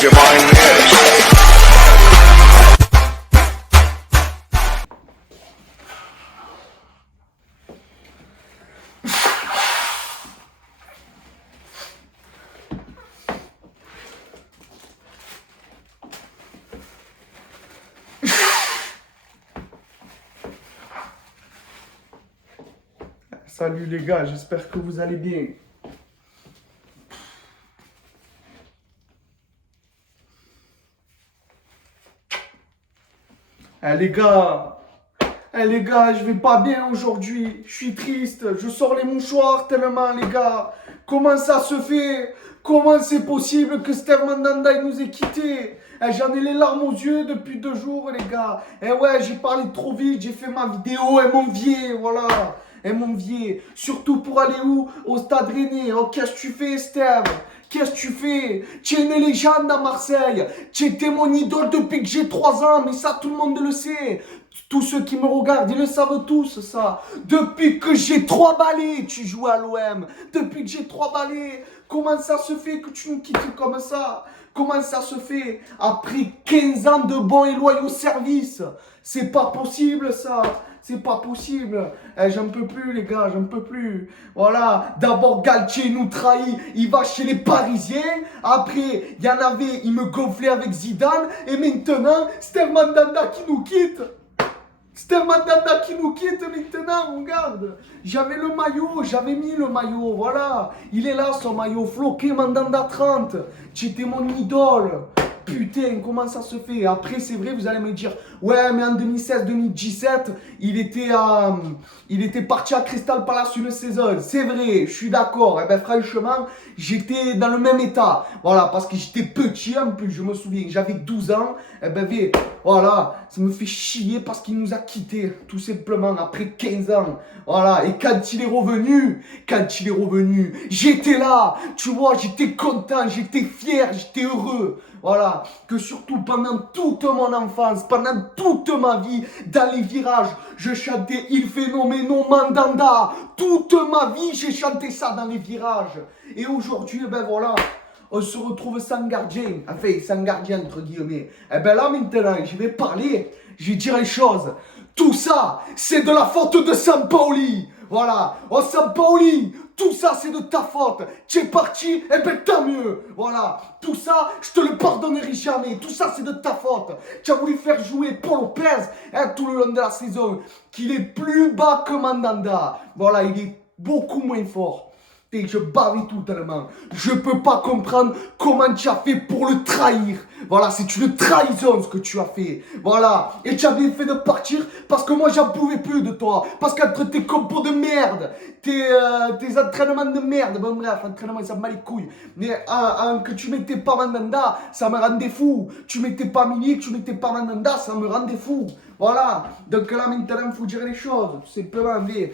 Divine Mix. Salut les gars, j'espère que vous allez bien. Les gars, je vais pas bien aujourd'hui. Je suis triste, je sors les mouchoirs tellement les gars. Comment ça se fait? Comment c'est possible que Steve Mandanda il nous ait quittés? J'en ai les larmes aux yeux depuis 2 jours les gars. Ouais, j'ai parlé trop vite, j'ai fait ma vidéo, elles m'ont vié, voilà. Elles m'ont vié. Surtout pour aller où? Au Stade Rennais. Oh, qu'est-ce que tu fais, Steve? Qu'est-ce que tu fais? Tu es une légende à Marseille. Tu étais mon idole depuis que j'ai 3 ans. Mais ça, tout le monde le sait. Tous ceux qui me regardent, ils le savent tous, ça. Depuis que j'ai 3 balais, tu joues à l'OM. Depuis que j'ai 3 balais. Comment ça se fait que tu nous quittes comme ça? Comment ça se fait? Après 15 ans de bons et loyaux services. C'est pas possible, ça. C'est pas possible. J'en peux plus, les gars, j'en peux plus. Voilà. D'abord, Galtier nous trahit. Il va chez les Parisiens. Après, il y en avait, il me gonflait avec Zidane. Et maintenant, Steve Mandanda qui nous quitte. Steve Mandanda qui nous quitte maintenant, regarde. J'avais le maillot, j'avais mis le maillot, voilà. Il est là, son maillot, floqué Mandanda 30. Tu étais mon idole. Putain, comment ça se fait? Après, c'est vrai, vous allez me dire, ouais, mais en 2016-2017, il était parti à Crystal Palace une saison. C'est vrai, je suis d'accord. Franchement, j'étais dans le même état. Voilà, parce que j'étais petit en plus, je me souviens. J'avais 12 ans. Voilà, ça me fait chier parce qu'il nous a quittés, tout simplement, après 15 ans. Voilà, et quand il est revenu, j'étais là, tu vois, j'étais content, j'étais fier, j'étais heureux. Voilà, que surtout pendant toute mon enfance, pendant toute ma vie, dans les virages, je chantais Il Phénoméno Mandanda. Toute ma vie, j'ai chanté ça dans les virages. Et aujourd'hui, voilà, on se retrouve sans gardien, enfin sans gardien entre guillemets. Là maintenant, je vais parler, je vais dire les choses. Tout ça, c'est de la faute de Sampaoli. Voilà, oh Sampaoli, tout ça c'est de ta faute. Tu es parti, tant mieux. Voilà, tout ça, je te le pardonnerai jamais. Tout ça c'est de ta faute. Tu as voulu faire jouer Paul Lopez tout le long de la saison, qu'il est plus bas que Mandanda. Voilà, il est beaucoup moins fort. Et je bavais tout tellement. Je peux pas comprendre comment tu as fait pour le trahir. Voilà, c'est une trahison ce que tu as fait. Voilà. Et tu as bien fait de partir parce que moi j'en pouvais plus de toi. Parce qu'entre tes compos de merde, tes entraînements de merde, bon bref, entraînement ça me bat les couilles. Mais que tu mettais pas Mandanda, ça me rendait fou. Tu mettais pas Milik, tu mettais pas Mandanda, ça me rendait fou. Voilà. Donc là maintenant il faut dire les choses. Tout simplement, mais...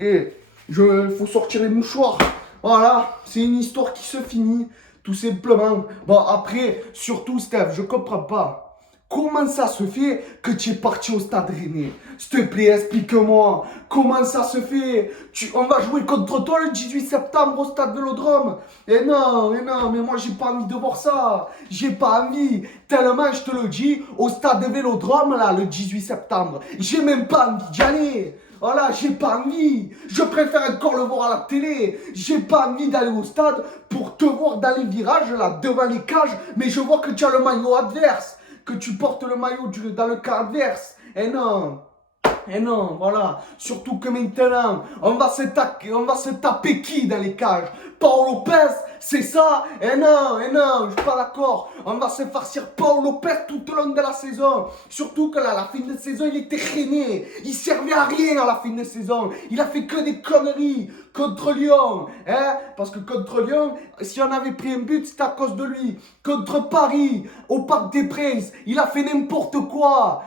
Et faut sortir les mouchoirs. Voilà, c'est une histoire qui se finit, tout simplement. Bon, après, surtout, Steph, je comprends pas. Comment ça se fait que tu es parti au Stade Rennais? S'il te plaît, explique-moi. Comment ça se fait? On va jouer contre toi le 18 septembre au Stade Vélodrome. Non, mais moi j'ai pas envie de voir ça. J'ai pas envie. Tellement, je te le dis, au Stade Vélodrome, là, le 18 septembre, j'ai même pas envie d'y aller. Voilà, j'ai pas envie. Je préfère encore le voir à la télé. J'ai pas envie d'aller au stade pour te voir dans les virages, là, devant les cages, mais je vois que tu as le maillot adverse. Que tu portes le maillot dans le camp adverse. Et non, voilà. Surtout que maintenant, on va se taper qui dans les cages? Paul Lopez, c'est ça? Non, je suis pas d'accord. On va se farcir Paul Lopez tout au long de la saison. Surtout que là, à la fin de saison, il était rené. Il servait à rien à la fin de saison. Il a fait que des conneries contre Lyon. Parce que contre Lyon, si on avait pris un but, c'était à cause de lui. Contre Paris, au Parc des Princes, il a fait n'importe quoi.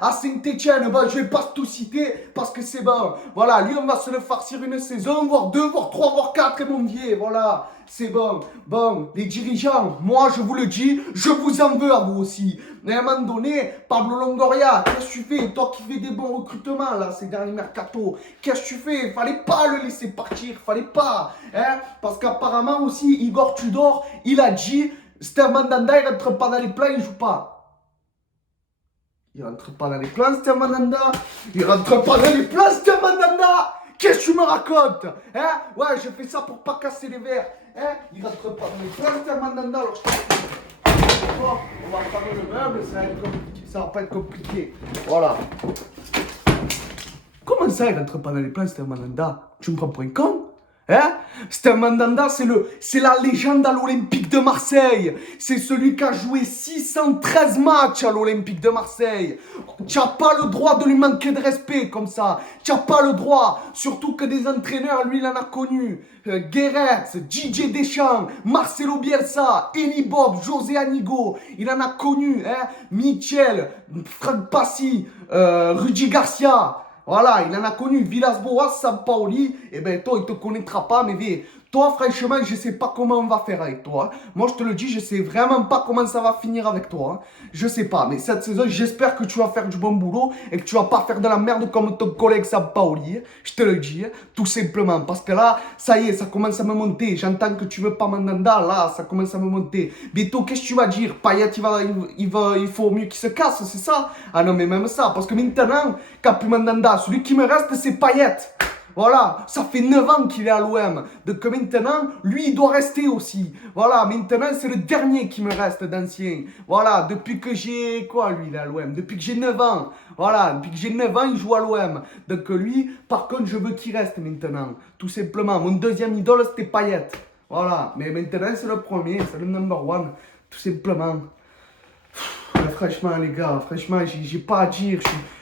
À Saint-Etienne, je vais pas tout citer parce que c'est bon. Voilà, lui, on va se le farcir une saison, voire 2, voire 3, voire 4, et mon vieux. Voilà, c'est bon. Bon, les dirigeants, moi je vous le dis, je vous en veux à vous aussi. Mais à un moment donné, Pablo Longoria, qu'est-ce que tu fais? Toi qui fais des bons recrutements là, ces derniers mercato, qu'est-ce que tu fais? Fallait pas le laisser partir, fallait pas. Hein? Parce qu'apparemment aussi, Igor Tudor, il a dit, Steve Mandanda, il rentre pas dans les plans, il joue pas. Il rentre pas dans les plans, Steve Mandanda. Il rentre pas dans les plans, Steve Mandanda. Qu'est-ce que tu me racontes? Hein? Ouais, je fais ça pour pas casser les verres. Hein? Il rentre pas dans les plans, Steve Mandanda. Alors on va faire le meuble, ça va pas être compliqué. Voilà. Comment ça, il rentre pas dans les plans, Steve Mandanda? Tu me prends pour un con? Hein? Steve Mandanda, c'est la légende à l'Olympique de Marseille. C'est celui qui a joué 613 matchs à l'Olympique de Marseille. Tu n'as pas le droit de lui manquer de respect comme ça. Tu n'as pas le droit. Surtout que des entraîneurs, lui, il en a connu. Guéret, Didier Deschamps, Marcelo Bielsa, Eli Bob, José Anigo. Il en a connu. Hein? Michel, Franck Passy, Rudy Garcia. Voilà, il en a connu Villas-Boas, Sampaoli. Eh ben, toi, il te connaîtra pas, mais toi, franchement, je sais pas comment on va faire avec toi. Moi, je te le dis, je sais vraiment pas comment ça va finir avec toi. Je sais pas, mais cette saison, j'espère que tu vas faire du bon boulot et que tu vas pas faire de la merde comme ton collègue Sampaoli. Je te le dis, tout simplement. Parce que là, ça y est, ça commence à me monter. J'entends que tu veux pas Mandanda, là, ça commence à me monter. Bientôt, qu'est-ce que tu vas dire? Payet, il faut mieux qu'il se casse, c'est ça? Ah non, mais même ça, parce que maintenant, Capu Mandanda, celui qui me reste, c'est Payet. Voilà, ça fait 9 ans qu'il est à l'OM. Donc maintenant, lui, il doit rester aussi. Voilà, maintenant, c'est le dernier qui me reste d'ancien. Voilà, depuis que j'ai... Quoi, lui, il est à l'OM? Depuis que j'ai 9 ans. Voilà, depuis que j'ai 9 ans, il joue à l'OM. Donc lui, par contre, je veux qu'il reste maintenant. Tout simplement. Mon deuxième idole, c'était Payet. Voilà, mais maintenant, c'est le premier, c'est le number one. Tout simplement. Franchement, les gars, franchement, j'ai pas à dire.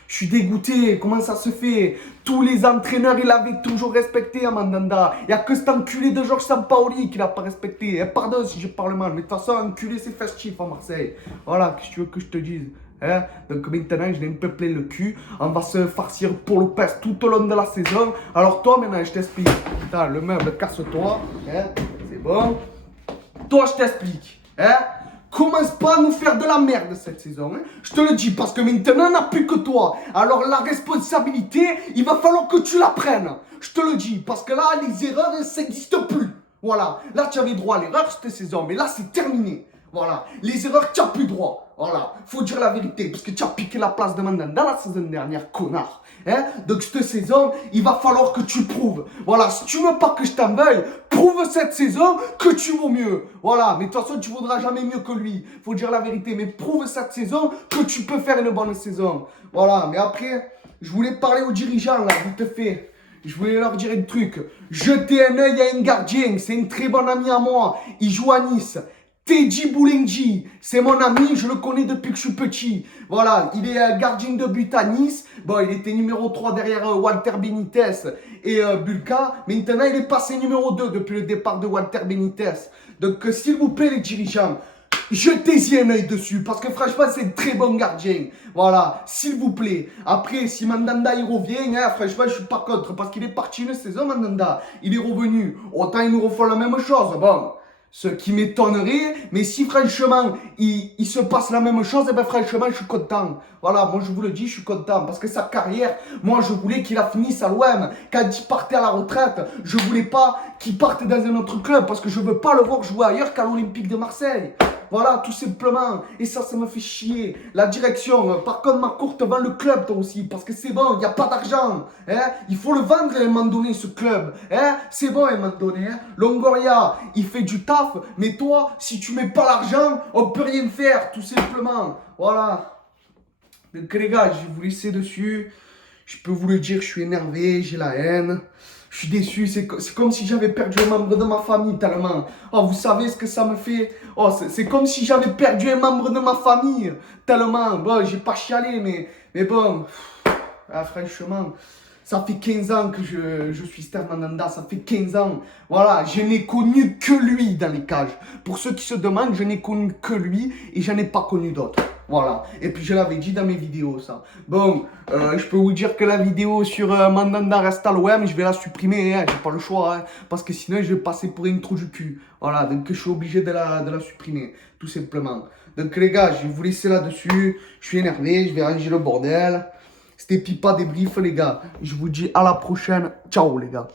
Je suis dégoûté. Comment ça se fait? Tous les entraîneurs, il avait toujours respecté à Mandanda. Il n'y a que cet enculé de Georges Sampaoli qui l'a pas respecté. Pardon si je parle mal, mais de toute façon, enculé, c'est festif à Marseille. Voilà, qu'est-ce que tu veux que je te dise? Hein? Donc maintenant, je l'ai un peu plein le cul. On va se farcir pour Lopez tout au long de la saison. Alors toi, maintenant, je t'explique. Putain, le meuble, casse-toi. Hein? C'est bon. Toi, je t'explique. Hein? Commence pas à nous faire de la merde cette saison. Hein. Je te le dis, parce que maintenant, on n'a plus que toi. Alors la responsabilité, il va falloir que tu la prennes. Je te le dis, parce que là, les erreurs, ça n'existe plus. Voilà. Là, tu avais droit à l'erreur cette saison, mais là, c'est terminé. Voilà. Les erreurs, tu n'as plus droit. Voilà. Faut dire la vérité, parce que tu as piqué la place de Mandanda la saison dernière, connard. Hein? Donc cette saison, il va falloir que tu prouves. Voilà, si tu veux pas que je t'en veuille, prouve cette saison que tu vaux mieux. Voilà, mais de toute façon, tu vaudras jamais mieux que lui. Faut dire la vérité, mais prouve cette saison que tu peux faire une bonne saison. Voilà, mais après, je voulais parler aux dirigeants, là, vite fait. Je voulais leur dire un truc. Jetez un œil à un gardien, c'est un très bon ami à moi. Il joue à Nice. Teddy Boulingji, c'est mon ami, je le connais depuis que je suis petit. Voilà, il est gardien de but à Nice. Bon, il était numéro 3 derrière Walter Benitez et Bulka. Maintenant, il est passé numéro 2 depuis le départ de Walter Benitez. Donc, s'il vous plaît, les dirigeants, jetez-y un œil dessus, parce que franchement, c'est un très bon gardien. Voilà, s'il vous plaît. Après, si Mandanda il revient, hein, franchement, je suis pas contre, parce qu'il est parti une saison, Mandanda. Il est revenu. Autant ils nous refont la même chose. Bon. Ce qui m'étonnerait, mais si franchement il se passe la même chose, et ben franchement je suis content. Voilà, moi je vous le dis, je suis content parce que sa carrière, moi je voulais qu'il la finisse à l'OM. Quand il partait à la retraite, je voulais pas qu'il parte dans un autre club parce que je veux pas le voir jouer ailleurs qu'à l'Olympique de Marseille. Voilà, tout simplement. Et ça me fait chier. La direction, par contre, Marcourt, vend le club, toi aussi, parce que c'est bon, il n'y a pas d'argent. Hein? Il faut le vendre à un moment donné, ce club. Hein? C'est bon à un moment donné. Hein? Longoria, il fait du taf, mais toi, si tu mets pas l'argent, on peut rien faire, tout simplement. Voilà. Donc, les gars, je vais vous laisser dessus. Je peux vous le dire, je suis énervé, j'ai la haine. Je suis déçu, c'est comme si j'avais perdu un membre de ma famille tellement. Oh, vous savez ce que ça me fait? Oh, c'est comme si j'avais perdu un membre de ma famille tellement. Bon, j'ai pas chialé, mais bon. Ah, franchement, ça fait 15 ans que je suis Steve Mandanda, ça fait 15 ans. Voilà, je n'ai connu que lui dans les cages. Pour ceux qui se demandent, je n'ai connu que lui et je n'ai pas connu d'autres. Voilà. Et puis je l'avais dit dans mes vidéos, ça. Bon, je peux vous dire que la vidéo sur Mandanda reste à l'OM, je vais la supprimer, hein, j'ai pas le choix, hein, parce que sinon je vais passer pour une trou du cul. Voilà, donc je suis obligé de la supprimer, tout simplement. Donc les gars, je vais vous laisser là-dessus. Je suis énervé, je vais ranger le bordel. C'était Pipa débrief, les gars. Je vous dis à la prochaine. Ciao, les gars.